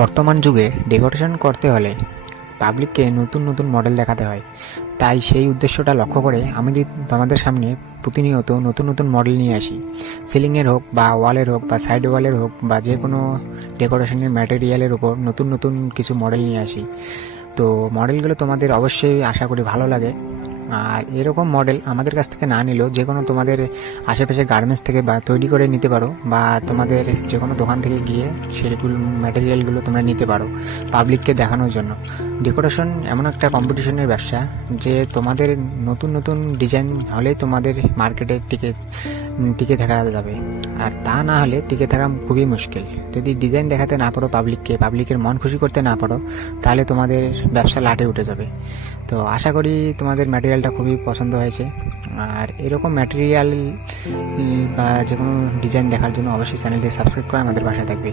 বর্তমান যুগে ডেকোরেশন করতে হলে পাবলিককে নতুন নতুন মডেল দেখাতে হয়। তাই সেই উদ্দেশ্যটা লক্ষ্য করে আমি তোমাদের সামনে প্রতিনিয়ত নতুন নতুন মডেল নিয়ে আসি। সিলিংয়ের হোক বা ওয়ালের হোক বা সাইড ওয়ালের হোক বা যে কোনো ডেকোরেশনের ম্যাটেরিয়ালের উপর নতুন নতুন কিছু মডেল নিয়ে আসি। তো মডেলগুলো তোমাদের অবশ্যই আশা করি ভালো লাগে। আর এরকম মডেল আমাদের কাছ থেকে না নিলেও যে কোনো তোমাদের আশেপাশে গার্মেন্টস থেকে বা তৈরি করে নিতে পারো, বা তোমাদের যে কোনো দোকান থেকে গিয়ে সেগুলো ম্যাটেরিয়ালগুলো তোমরা নিতে পারো পাবলিককে দেখানোর জন্য। ডেকোরেশন এমন একটা কম্পিটিশনের ব্যবসা যে তোমাদের নতুন নতুন ডিজাইন হলেই তোমাদের মার্কেটে টিকে টিকে থাকা যাবে, আর তা না হলে টিকে থাকা খুবই মুশকিল। যদি ডিজাইন দেখাতে না পারো পাবলিকের মন খুশি করতে না পারো, তাহলে তোমাদের ব্যবসা লাটে উঠে যাবে। তো আশা করি তোমাদের ম্যাটেরিয়ালটা খুবই পছন্দ হয়েছে। আর এরকম ম্যাটেরিয়াল বা যে কোনো ডিজাইন দেখার জন্য অবশ্যই চ্যানেলটি সাবস্ক্রাইব করে আমাদের পাশে থাকবে।